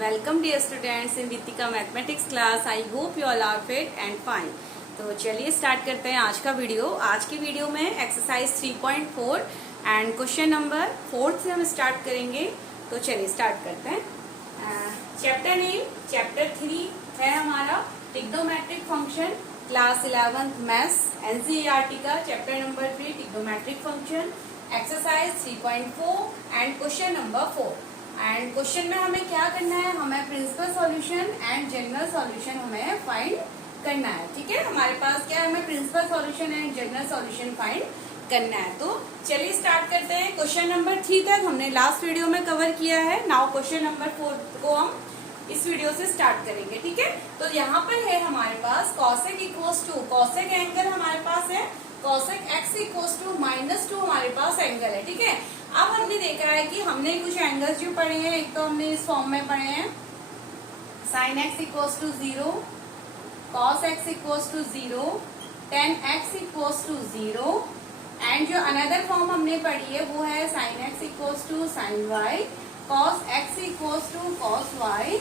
Welcome dear students in Vitika mathematics class. I hope you all are fit and fine. तो चलिए start करते हैं आज का वीडियो। आज की वीडियो में एक्सरसाइज 3.4 एंड क्वेश्चन नंबर 4 से हम स्टार्ट करेंगे। तो चलिए स्टार्ट करते हैं। चैप्टर नेम चैप्टर 3 है हमारा trigonometric function, class 11th maths NCERT का chapter number 3 trigonometric function, exercise 3.4 and question number 4। And question में हमें क्या करना है, हमें principal solution and general solution हमें फाइंड करना है। ठीक है, हमारे पास क्या है, हमें principal solution and general solution find करना है। तो चलिए स्टार्ट करते हैं। क्वेश्चन नंबर 3 तक हमने लास्ट वीडियो में कवर किया है। नाउ क्वेश्चन नंबर 4 को हम इस वीडियो से स्टार्ट करेंगे। ठीक है, तो यहाँ पर है हमारे पास cosec equals to, cosec angle हमारे पास है, कॉसेक एक्स इक्वल्स टू -2 हमारे पास एंगल है। ठीक है, अब हमने देखा है कि हमने कुछ एंगल्स जो पढ़े हैं, एक तो हमने इस फॉर्म में पढ़े हैं sin x equals to 0, cos x equals to 0, tan x equals to 0 and जो अनदर फॉर्म हमने पढ़ी है वो है sin x equals to sin y, cos x equals to cos y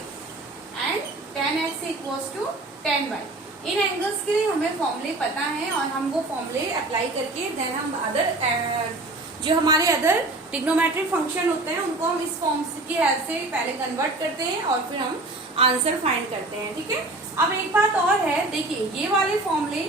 and tan x equals to tan y। इन angles के लिए हमें फॉर्मूले पता है और हम वो फॉर्मूले अप्लाई करके देन हम अदर जो हमारे अदर ट्रिग्नोमेट्रिक फंक्शन होते हैं उनको हम इस फॉर्म की हेल्प से पहले कन्वर्ट करते हैं और फिर हम आंसर फाइंड करते हैं। ठीक है, अब एक बात और है, देखिए ये वाले फॉर्मूले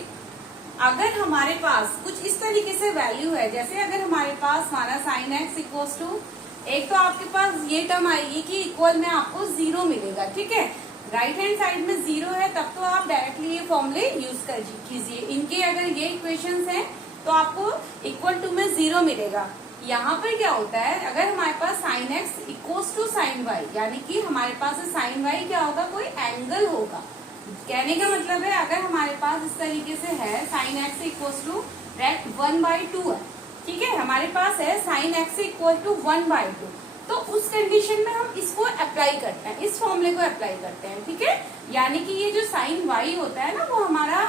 अगर हमारे पास कुछ इस तरीके से वैल्यू है, जैसे अगर हमारे पास माना sin x इक्वल्स टू, एक तो आपके पास ये टर्म आएगी कि इक्वल में आपको 0 मिलेगा। ठीक है, राइट हैंड साइड में 0 है तब तो आप डायरेक्टली ये फॉर्मूले यूज कर कीजिए। इनके अगर ये इक्वेशंस हैं तो आपको इक्वल टू में 0 मिलेगा। यहाँ पर क्या होता है, अगर हमारे पास sin x equals to sin y, यानी कि हमारे पास sin y क्या होगा, कोई एंगल होगा। कहने का मतलब है अगर हमारे पास इस तरीके से है sin x इक्वल्स टू 1/2 है, ठीक है, हमारे पास है sin x इक्वल टू 1/2, तो उस कंडीशन में हम इसको अप्लाई करते हैं, इस फॉर्मूले को अप्लाई करते हैं। ठीक है, यानी कि ये जो sin y होता है ना वो हमारा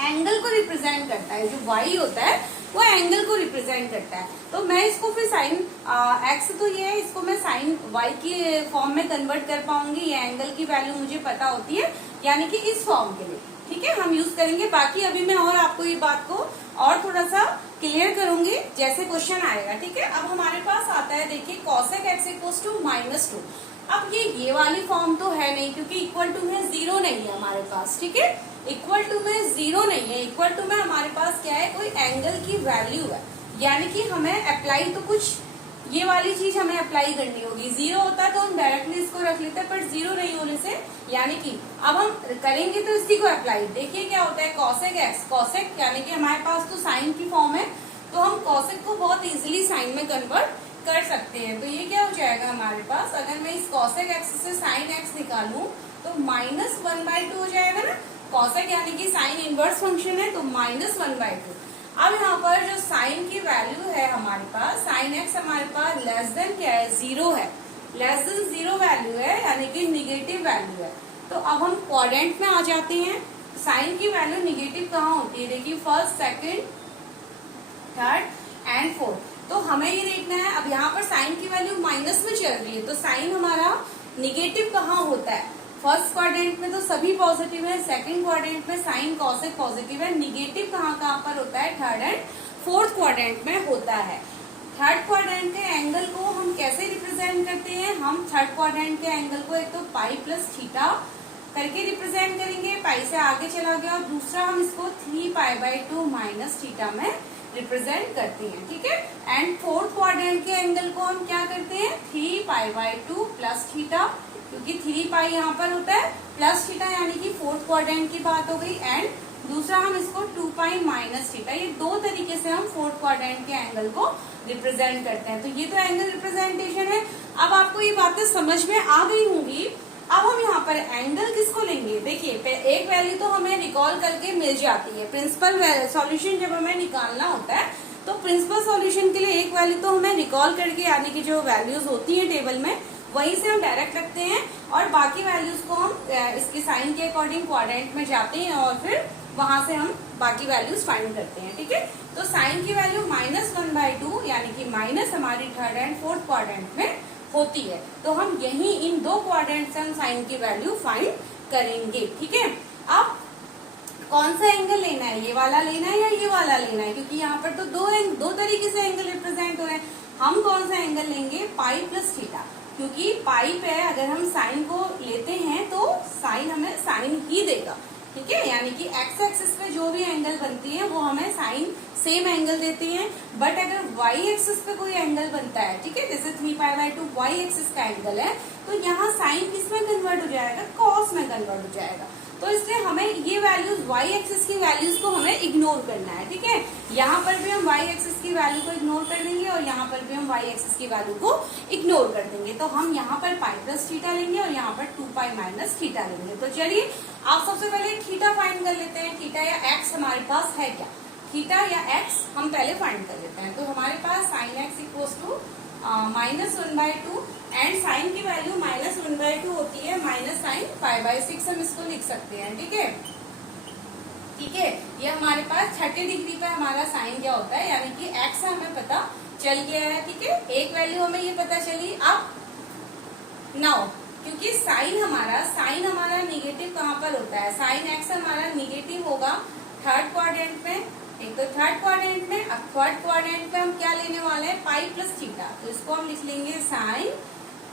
एंगल को रिप्रेजेंट करता है, जो y होता है वो एंगल को रिप्रेजेंट करता है। तो मैं इसको फिर sin x तो ये है, इसको मैं sin y की फॉर्म में कन्वर्ट कर पाऊंगी। ये एंगल की वैल्यू मुझे पता होती है, यानी कि इस फॉर्म के लिए। ठीक है, हम यूज करेंगे। बाकी अभी मैं और आपको ये बात को और थोड़ा सा क्लियर करूंगी जैसे क्वेश्चन आएगा। ठीक है, अब हमारे पास आता है, देखिए cosec x इक्वल्स टू -2। अब ये वाली फॉर्म तो है नहीं क्योंकि इक्वल टू में 0 नहीं है हमारे पास। ठीक है, इक्वल टू में 0 नहीं है, इक्वल टू में हमारे पास क्या है, कोई एंगल की वैल्यू है, यानी कि हमें अप्लाई तो कुछ ये वाली चीज हमें अप्लाई करनी होगी। 0 होता तो हम डायरेक्टली इसको रख लेते, पर 0 नहीं होने से यानी कि अब हम करेंगे तो इसी को अप्लाई। देखिए क्या होता है, cosec x, cosec यानी कि हमारे पास तो साइन की फॉर्म है, तो हम cosec को बहुत इजीली साइन में कन्वर्ट कर सकते हैं। तो ये क्या हो जाएगा हमारे पास, अगर मैं इस cosec x से sin x निकालूं तो -1/2 हो जाएगा ना। cosec यानी कि साइन इनवर्स फंक्शन है, तो -1/2। अब यहाँ पर जो साइन की वैल्यू है हमारे पास, sin x हमारे पास लेस देन क्या है, 0 है, लेस देन 0 वैल्यू है, यानी कि निगेटिव वैल्यू है। तो अब हम क्वाड्रेंट में आ जाते हैं। साइन की वैल्यू निगेटिव कहाँ होती है, देखिए first, second, third and fourth. तो हमें ये देखना है, अब यहाँ पर साइन की वैल्यू माइनस में चल रही है, तो साइन हमारा निगेटिव कहाँ होता है, फर्स्ट क्वाड्रेंट में तो सभी पॉजिटिव है, सेकंड क्वाड्रेंट में साइन कॉसेक पॉजिटिव है, निगेटिव कहाँ पर होता है, थर्ड एंड फोर्थ क्वाड्रेंट में होता है। थर्ड क्वाड्रेंट के एंगल को हम कैसे रिप्रेजेंट करते हैं, हम थर्ड क्वाड्रेंट के एंगल को एक तो पाई प्लस थीटा करके रिप्रेजेंट करेंगे, पाई से आगे चला गया, और दूसरा हम इसको 3π/2 माइनस थीटा में रिप्रेजेंट करते हैं। ठीक है, एंड फोर्थ क्वाड्रेंट के एंगल को हम क्या करते हैं, 3π/2 प्लस थीटा, क्योंकि 3π यहाँ पर होता है, प्लस थीटा यानी कि फोर्थ क्वाड्रेंट की बात हो गई, एंड दूसरा हम इसको 2π माइनस थीटा। ये दो तरीके से हम फोर्थ क्वाड्रेंट के एंगल को रिप्रेजेंट करते हैं। तो ये तो एंगल रिप्रेजेंटेशन है। अब आपको ये बातें समझ में आ गई होंगी। अब हम यहाँ पर एंगल किसको लेंगे, देखिए एक वैल्यू तो हमें रिकॉल करके मिल जाती है। प्रिंसिपल सॉल्यूशन जब हमें निकालना होता है तो प्रिंसिपल सॉल्यूशन के लिए एक वैल्यू तो हमें रिकॉल करके, यानी कि जो वैल्यूज होती है टेबल में वहीं से हम डायरेक्ट रखते हैं, और बाकी वैल्यूज को हम इसके साइन के अकॉर्डिंग क्वाड्रेंट में जाते हैं और फिर वहां से हम बाकी वैल्यूज फाइंड करते हैं। ठीक है, तो साइन की वैल्यू -1/2 यानी कि माइनस हमारी थर्ड एंड फोर्थ क्वाड्रेंट में होती है। तो हम यही इन दो क्वाड्रेंट से हम साइन की वैल्यू फाइंड करेंगे। ठीक है, अब कौन सा एंगल लेना है, ये वाला लेना है या ये वाला लेना है, क्योंकि यहाँ पर तो दो तरीके से एंगल रिप्रेजेंट हो रहे हैं। हम कौन सा एंगल लेंगे, पाई प्लस थीटा, क्योंकि पाई पे अगर हम साइन को लेते हैं तो साइन हमें साइन ही देगा। ठीक है, यानी कि एक्स एक्सिस पे जो भी एंगल बनती है वो हमें साइन सेम एंगल देती है। बट अगर वाई एक्सिस पे कोई एंगल बनता है, ठीक है, जैसे 3π/2 वाई एक्सिस का एंगल है, तो यहाँ साइन किस में कन्वर्ट हो जाएगा, कॉस में कन्वर्ट हो जाएगा। तो इसलिए हमें ये वैल्यूज वाई एक्सिस की वैल्यूज को हमें इग्नोर करना है। ठीक है, यहाँ पर भी हम वाई एक्सिस की वैल्यू को इग्नोर कर देंगे और यहाँ पर भी हम वाई एक्सिस की वैल्यू को इग्नोर कर देंगे। तो हम यहाँ पर पाई प्लस थीटा लेंगे और यहाँ पर 2π माइनस थीटा लेंगे। तो चलिए आप सबसे पहले थीटा फाइंड कर लेते हैं। थीटा या एक्स हमारे पास है क्या, थीटा या एक्स हम पहले फाइंड कर लेते हैं। तो हमारे पास sine x equals to -1/2 and sine की वैल्यू -1/2 होती है माइनस साइन π/6, हम इसको लिख सकते हैं। ठीक है, ठीक है, ये हमारे पास 30 डिग्री पे हमारा साइन क्या होता है, यानी कि एक्स हमें पता चल गया है। ठीक है, एक वैल्यू हमें ये पता चली। अब नाउ क्योंकि साइन हमारा निगेटिव कहाँ पर होता है, साइन एक्स हमारा निगेटिव होगा थर्ड क्वाड्रेंट में, एक तो थर्ड क्वाड्रेंट में। अब थर्ड क्वाड्रेंट में हम क्या लेने वाले हैं, पाई प्लस थीटा, तो इसको हम लिख लेंगे साइन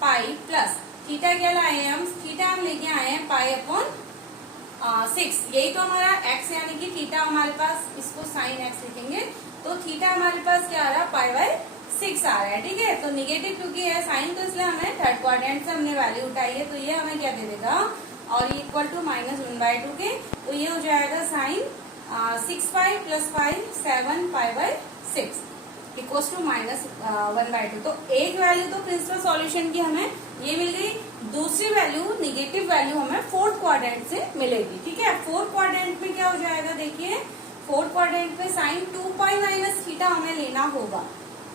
पाई प्लस थीटा। क्या लाए हैं हम, थीटा हम लेके आए हैं π/6, यही तो हमारा एक्स यानी कि थीटा हमारे पास, इसको साइन एक्स लिखेंगे तो थीटा हमारे पास क्या आ रहा है, π/6 आ रहा है। ठीक है, तो निगेटिव क्योंकि है साइन, तो इसलिए हमें थर्ड क्वाड्रेंट से हमने वैल्यू उठाई है, तो ये हमें क्या दे देगा, और इक्वल टू -1/2 के, तो ये हो जाएगा साइन 6π + 5 7π/6 इक्वल्स टू -1/2। तो एक वैल्यू तो प्रिंसिपल सॉल्यूशन की हमें ये मिल गई, दूसरी वैल्यू निगेटिव वैल्यू हमें फोर्थ क्वाड्रेंट से मिलेगी। ठीक है, फोर्थ क्वाड्रेंट में क्या हो जाएगा, देखिए फोर्थ क्वाड्रेंट में साइन 2π माइनस थीटा हमें लेना होगा।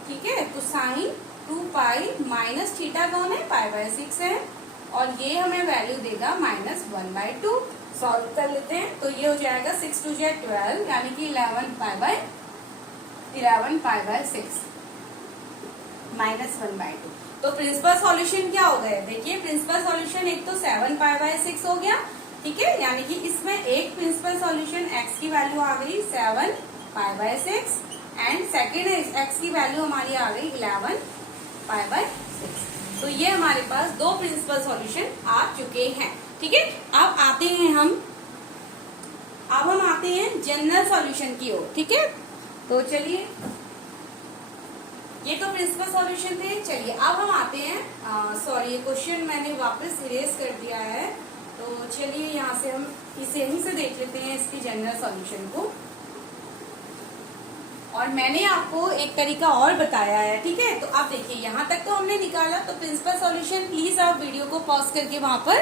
ठीक है, तो साइन 2π माइनस थीटा कौन है, π/6 है, और ये हमें वैल्यू देगा -1/2। सॉल्व कर लेते हैं, तो ये हो जाएगा 6 × 2 = 12, यानी कि 11π/6 -1/2। तो प्रिंसिपल सॉल्यूशन क्या हो गया, देखिए प्रिंसिपल सॉल्यूशन एक तो 7π/6 हो गया। ठीक है, यानी कि इसमें एक प्रिंसिपल सॉल्यूशन एक्स की वैल्यू आ गई 7π/6 एंड सेकेंड एक्स की वैल्यू हमारी आ गई 11π/6। तो ये हमारे पास दो प्रिंसिपल सॉल्यूशन आ चुके हैं। ठीक है, अब हम आते हैं जनरल सॉल्यूशन की ओर। ठीक है, तो चलिए ये तो प्रिंसिपल सॉल्यूशन थे। चलिए अब हम आते हैं, सॉरी ये क्वेश्चन मैंने वापस इरेज कर दिया है, तो चलिए यहाँ से हम इसे यहीं से देख लेते हैं इसकी जनरल सॉल्यूशन को। और मैंने आपको एक तरीका और बताया है। ठीक है, तो आप देखिए यहाँ तक तो हमने निकाला, तो प्रिंसिपल सॉल्यूशन प्लीज आप वीडियो को पॉज करके वहां पर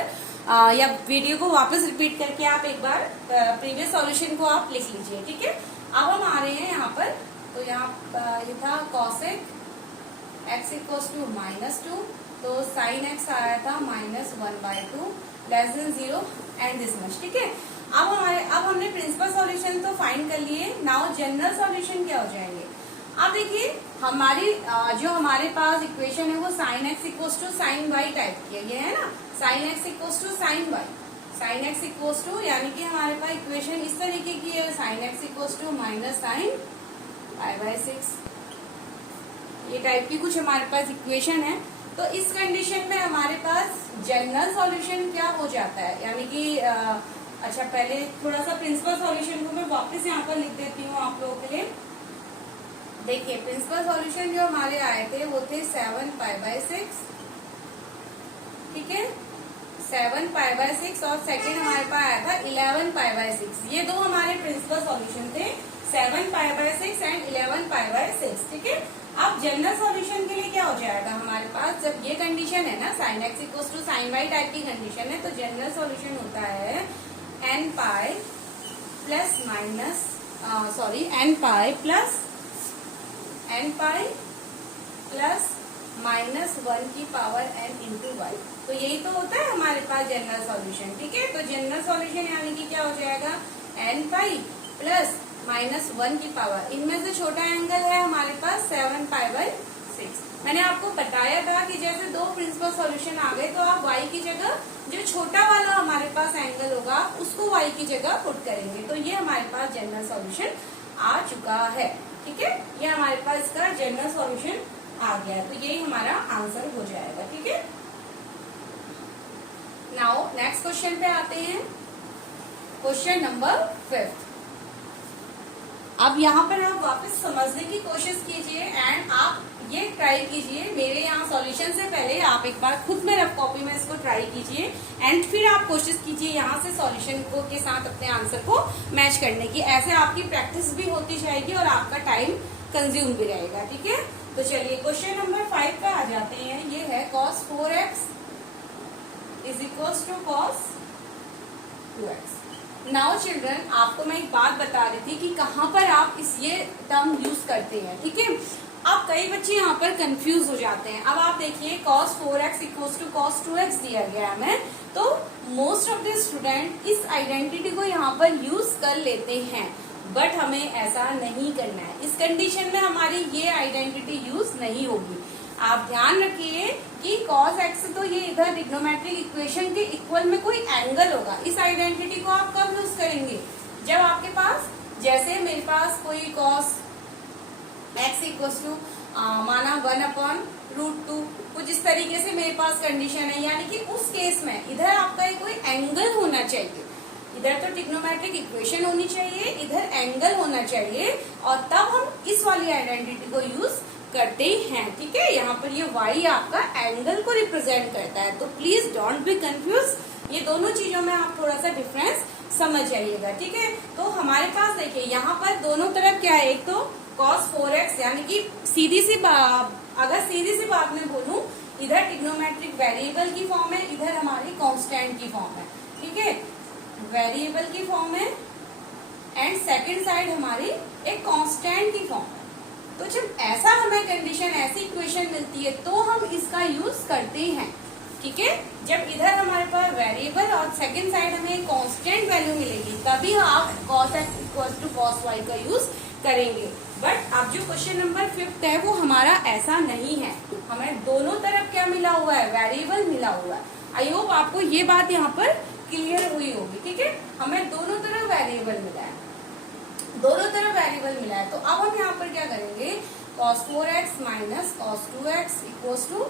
या वीडियो को वापस रिपीट करके आप एक बार प्रीवियस सॉल्यूशन को आप लिख लीजिए। ठीक है, अब हम आ रहे हैं यहाँ पर, तो यहाँ ये था cosec x इक्वल्स टू -2, तो sin x आया था -1/2 <0 एंड दिस मच। ठीक है, अब हमने प्रिंसिपल सॉल्यूशन तो फाइंड कर लिए, नाउ जनरल सॉल्यूशन क्या हो जाएंगे। अब देखिए हमारी जो हमारे पास इक्वेशन है वो sin x equals to sin y type की है, ये है ना, sin x equals to sin y, sin x equals to, यानी कि हमारे पास इक्वेशन इस तरीके की है, sin x equals to -sin π/6, ये टाइप की कुछ हमारे पास इक्वेशन है। तो इस कंडीशन में हमारे पास जनरल सॉल्यूशन क्या हो जाता है, यानी कि अच्छा पहले थोड़ा सा प्रिंसिपल सॉल्यूशन को मैं वापस यहाँ पर लिख देती हूँ आप लोगों के लिए। देखिए प्रिंसिपल सॉल्यूशन जो हमारे आए थे वो थे 7π/6, ठीक है, 7π/6, और सेकेंड हमारे पास आया था 11π/6। ये दो हमारे प्रिंसिपल सॉल्यूशन थे, 7π/6 एंड 11π/6। ठीक है, अब जनरल सॉल्यूशन के लिए क्या हो जाएगा हमारे पास, जब ये कंडीशन है ना sin x equals to sin y type की कंडीशन है, तो जनरल सॉल्यूशन होता है nπ plus minus nπ plus -1 की पावर n इंटू वाई। तो यही तो होता है हमारे पास जनरल सॉल्यूशन। ठीक है, तो जनरल सॉल्यूशन यानी कि क्या हो जाएगा nπ प्लस -1 की पावर, इनमें से छोटा एंगल है हमारे पास 7π/6, मैंने आपको बताया था कि जैसे दो प्रिंसिपल सॉल्यूशन आ गए तो आप y की जगह जो छोटा वाला हमारे पास एंगल होगा उसको y की जगह पुट करेंगे। तो ये हमारे पास जनरल सॉल्यूशन आ चुका है। ठीक है, ये हमारे पास इसका जनरल सॉल्यूशन आ गया है, तो यही हमारा आंसर हो जाएगा। ठीक है, नाउ नेक्स्ट क्वेश्चन पे आते हैं, क्वेश्चन नंबर 5। अब यहाँ पर आप वापस समझने की कोशिश कीजिए एंड आप ये ट्राई कीजिए, मेरे यहाँ सॉल्यूशन से पहले आप एक बार खुद में रफ कॉपी में इसको ट्राई कीजिए एंड फिर आप कोशिश कीजिए यहाँ से सॉल्यूशन को के साथ अपने आंसर को मैच करने की। ऐसे आपकी प्रैक्टिस भी होती जाएगी और आपका टाइम कंज्यूम भी रहेगा। ठीक है, तो चलिए क्वेश्चन नंबर 5 पे आ जाते हैं। ये है cos 4x is equals to cos 2x। Now children, आपको मैं एक बात बता रही थी कि कहाँ पर आप ये टर्म यूज करते हैं। ठीक है, अब कई बच्चे यहाँ पर कंफ्यूज हो जाते हैं। अब आप देखिए cos 4x equals to cos 2x दिया गया है हमें, तो मोस्ट ऑफ द स्टूडेंट इस आइडेंटिटी को यहाँ पर यूज कर लेते हैं, बट हमें ऐसा नहीं करना है। इस कंडीशन में हमारी ये आइडेंटिटी यूज नहीं होगी। आप ध्यान रखिए कि cos x तो ये इधर ट्रिग्नोमेट्रिक इक्वेशन के इक्वल में कोई एंगल होगा। इस आइडेंटिटी को आप कब यूज करेंगे, जब आपके पास, जैसे मेरे पास कोई cos x इक्वल्स टू माना 1/√2, कुछ इस तरीके से मेरे पास कंडीशन है, यानी कि उस केस में इधर आपका कोई एंगल होना चाहिए। इधर तो ट्रिग्नोमेट्रिक इक्वेशन होनी चाहिए, इधर एंगल होना चाहिए, और तब हम इस वाली आइडेंटिटी को यूज करते हैं। ठीक है, यहाँ पर ये y आपका एंगल को रिप्रेजेंट करता है, तो प्लीज डोंट बी कंफ्यूज। ये दोनों चीजों में आप थोड़ा सा डिफरेंस समझ जाइएगा। ठीक है, तो हमारे पास देखिए यहाँ पर दोनों तरफ क्या है, एक तो cos 4x, यानी कि अगर सीधी सी बात में बोलूं, इधर ट्रिग्नोमेट्रिक वेरिएबल की फॉर्म है, इधर हमारी कांस्टेंट की फॉर्म है। ठीक है, वेरिएबल की फॉर्म है एंड सेकंड साइड हमारी एक कांस्टेंट की फॉर्म है। तो जब ऐसा हमें कंडीशन, ऐसी इक्वेशन मिलती है तो हम इसका यूज करते हैं। ठीक है, जब इधर हमारे पास वेरिएबल और सेकंड साइड हमें कांस्टेंट वैल्यू मिलेगी, तभी आप cos x equal to cos y का यूज करेंगे। बट अब जो क्वेश्चन नंबर 5 है वो हमारा ऐसा नहीं है, हमें दोनों तरफ क्या मिला हुआ है, वेरिएबल मिला हुआ है। आई होप आपको ये बात यहाँ पर क्लियर हुई होगी। ठीक है, हमें दोनों तरफ वेरिएबल मिला है, दोनों तरफ वेरिएबल मिला है। तो अब हम यहाँ पर क्या करेंगे, cos 4x minus cos 2x equals to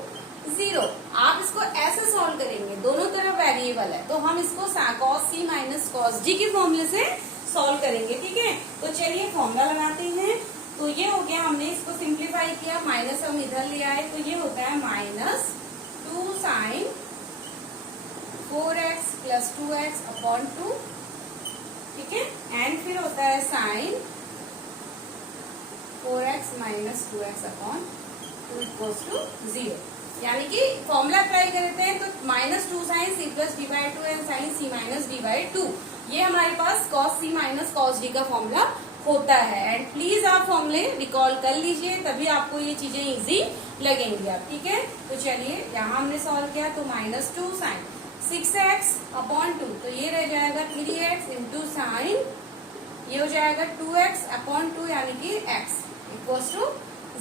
0। आप इसको ऐसे सॉल्व करेंगे, दोनों तरफ वेरिएबल है, तो हम इसको cos c minus cos d के फॉर्मूले से सॉल्व करेंगे। ठीक है, तो चलिए फॉर्मूला लगाते हैं। तो ये हो गया, हमने इसको सिंप्लीफाई किया, माइनस हम इधर ले आए, तो ये होता है -2 sin 4x plus 2x upon 2। ठीक है, एंड फिर होता है sin 4x minus 2x upon 2 equals to 0। यानी कि फॉर्मूला अप्लाई करते हैं तो -2 sin c plus d by 2 and sin c minus d by 2, ये हमारे पास cos c minus cos d का फॉर्मूला होता है। एंड प्लीज आप फॉर्मूले रिकॉल कर लीजिए, तभी आपको ये चीजें इजी लगेंगी आप। ठीक है, तो चलिए यहाँ हमने सॉल्व किया, तो -2 sin 6x अपॉन 2, तो ये रह जाएगा 3x इंटू साइन, ये हो जाएगा 2x अपॉन 2, यानी कि x इक्वल्स टू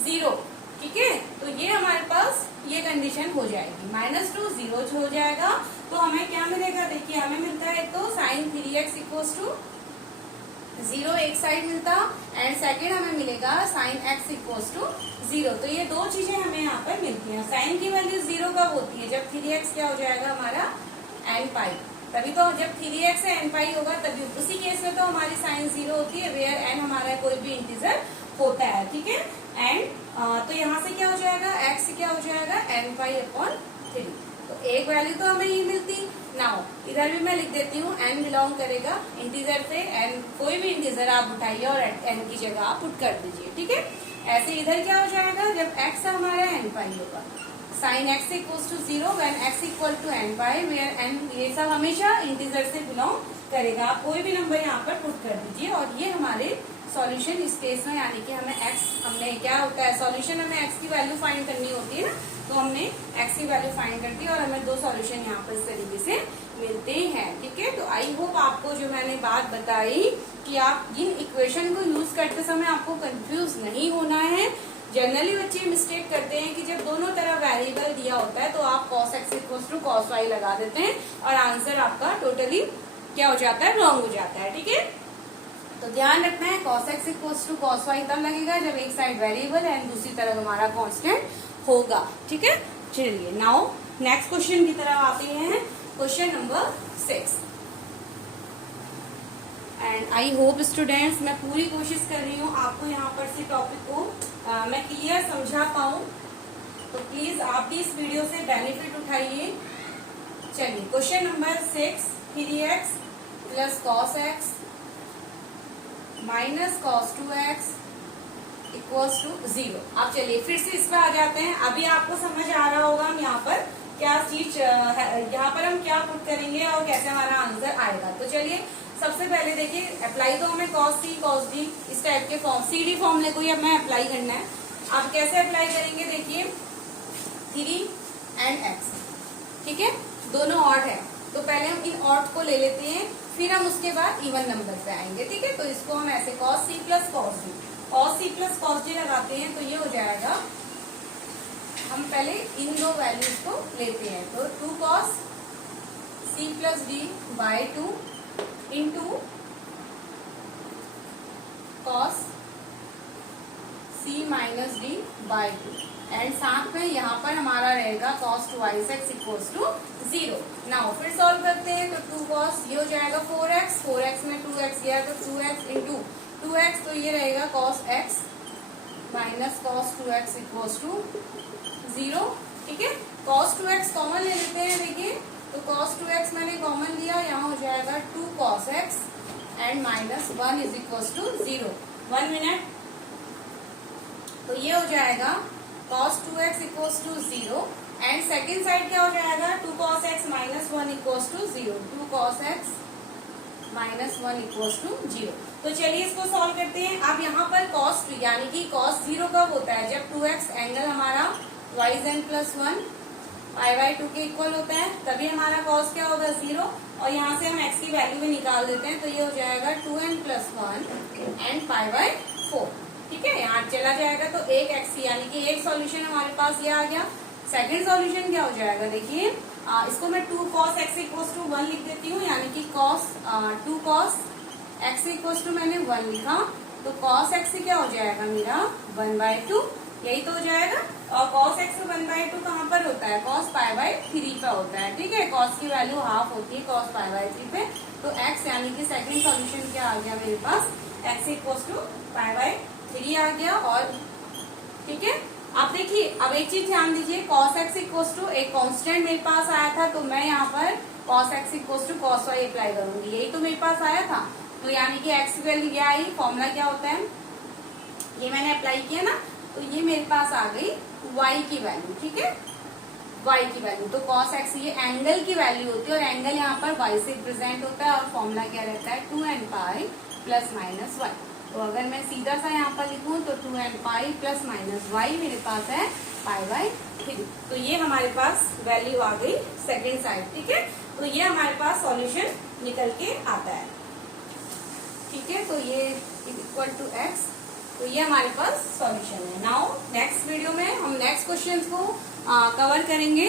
0। ठीक है, तो ये हमारे पास ये कंडीशन हो जाएगी, -2 0 हो जाएगा। तो हमें क्या मिलेगा, देखिए हमें मिलता है तो sin 3x इक्वल्स टू 0 एक साइड मिलता, एंड सेकेंड हमें मिलेगा sin x इक्वल्स टू 0। तो ये दो चीजें हमें यहाँ पर मिलती हैं। साइन की वैल्यू 0 कब होती है, जब 3x क्या हो जाएगा हमारा n पाई, तभी तो जब 3x से n पाई होगा तभी, उसी केस में तो हमारी साइन 0 होती है, वेयर n हमारा कोई भी इंटीजर होता है। ठीक है, एंड तो यहाँ से क्या हो जाएगा, x से क्या हो जाएगा n पाई अपॉन 3। तो एक वैल्यू तो हमें ये मिलती। नाउ इधर भी मैं लिख देती हूँ, n बिलोंग करेगा इंटीजर से, n कोई भी इंटीजर आप उठाइए और n की जगह आप पुट कर दीजिए। ठीक है, ऐसे इधर क्या हो जाएगा, जब x हमारा n पाई होगा, sine x equals to 0 when x equal to n pi, where n, ये सब हमेशा इंटीजर से बिलोंग करेगा। आप कोई भी नंबर यहाँ पर पुट कर दीजिए, और ये हमारे सॉल्यूशन इस केस में, यानी कि हमें x, हमने क्या होता है सॉल्यूशन, हमें x की वैल्यू फाइंड करनी होती है ना, तो हमने x की वैल्यू फाइंड कर दी और हमें दो सॉल्यूशन यहाँ पर इस तरीके से मिलते हैं। ठीक है, तो आई होप आपको जो मैंने बात बताई कि आप इन इक्वेशन को यूज करते समय आपको कंफ्यूज नहीं होना है। जनरली बच्चे मिस्टेक करते हैं कि जब दोनों तरफ वेरिएबल दिया होता है तो आप cos x equal to cos y लगा देते हैं और आंसर आपका टोटली क्या हो जाता है, रॉन्ग हो जाता है। ठीक है, तो ध्यान रखना है cos x equal to cos y तब लगेगा जब एक साइड वेरिएबल है एंड दूसरी तरफ हमारा कांस्टेंट होगा। ठीक है, चलिए नाउ नेक्स्ट क्वेश्चन की तरफ आते हैं, question number 6। And I hope students, मैं पूरी कोशिश कर रही हूँ आपको यहाँ पर से टॉपिक को मैं क्लियर समझा पाऊँ, तो प्लीज आप भी इस वीडियो से बेनिफिट उठाइए। चलिए question number 6, 3x plus cos x minus cos 2x equals to 0। अब चलिए फिर से इस पर आ जाते हैं। अभी आपको समझ आ रहा होगा हम यहाँ पर क्या चीज यहाँ पर हम क्या पुट करेंगे और कैसे हमारा आंसर आएगा। तो चलिए सबसे पहले देखिए, अप्लाई तो हमें cos c cos d इस टाइप के फॉर्म CD फॉर्मूले को ही हमें अप्लाई करना है। अब कैसे अप्लाई करेंगे, देखिए 3 and x, ठीक है, दोनों ऑड है तो पहले हम इन ऑड को ले लेते हैं, फिर हम उसके बाद इवन नंबर पे आएंगे। ठीक है, तो इसको हम ऐसे cos c plus cos d, cos c plus cos d लगाते हैं तो ये हो जाएगा, हम पहले इन दो वैल्यूज को लेते हैं तो 2 cos c plus d by 2 into cos c minus d by 2 and साथ में यहाँ पर हमारा रहेगा cos 2x equals to 0। Now फिर सॉल्व करते हैं तो 2 cos ये हो जाएगा 4x, 4x में 2x गया तो 2x इंटू 2x तो ये रहेगा cos x minus cos 2x equals to 0। ठीक है, cos 2x कॉमन ले लेते हैं। देखिए तो cos 2x मैंने कॉमन लिया, यहाँ हो जाएगा 2 cos x and minus 1 is equals to 0। 1 minute, तो ये हो जाएगा cos 2x equals to 0 and second side क्या हो जाएगा 2 cos x minus 1 equals to 0, 2 cos x minus 1 equals to 0। तो चलिए इसको सॉल्व करते हैं। अब यहाँ पर cos 2 यानी कि cos 0 कब होता है, जब 2x एंगल हमारा yz प्लस 1 पाई बाई 2 के इक्वल होता है, तभी हमारा cos क्या होगा 0 और यहाँ से हम x की वैल्यू भी निकाल देते हैं तो ये हो जाएगा 2n plus 1 and pi by 4। ठीक है, यहाँ चला जाएगा तो एक x यानी कि एक सॉल्यूशन हमारे पास ये आ गया। सेकंड सॉल्यूशन क्या हो जाएगा, देखिए इसको मैं 2 cos x इक्वल्स टू 1 लिख देती हूँ, यानी कि cos 2 cos x equals to मैंने 1 लिखा तो cos x क्या हो जाएगा मेरा 1/2, यही तो हो जाएगा। और cos x 1/2 कहाँ पर होता है, cos पाई बाई 3 पे होता है। ठीक है, cos की वैल्यू हाफ होती है cos पाई बाई 3 पे, तो x यानी कि सेकंड सॉल्यूशन क्या आ गया मेरे पास, x equals to pi by 3 आ गया। और ठीक है, अब देखिए अब एक चीज ध्यान दीजिए, cos x इक्वल्स टू एक कांस्टेंट मेरे पास आया था तो मैं यहाँ पर cos x equals to cos y apply करूंगी, यही तो मेरे पास आया था। तो यानी कि x की वैल्यू क्या आई, फॉर्मूला क्या होता है, ये मैंने अप्लाई किया ना, तो ये मेरे पास आ गई y की वैल्यू। ठीक है, y की वैल्यू तो cos x ये एंगल की वैल्यू होती है और एंगल यहाँ पर y से रिप्रेजेंट होता है और फॉर्मूला क्या रहता है 2n pi plus minus y। तो अगर मैं सीधा सा यहाँ पर लिखूं तो 2n pi plus minus y मेरे पास है पाई बाई 3। तो ये हमारे पास वैल्यू आ गई सेकेंड साइड। ठीक है, तो ये हमारे पास सॉल्यूशन निकल के आता है। ठीक है, तो ये इक्वल टू x, तो ये हमारे पास सॉल्यूशन है। नाउ नेक्स्ट वीडियो में हम नेक्स्ट क्वेश्चन को कवर करेंगे।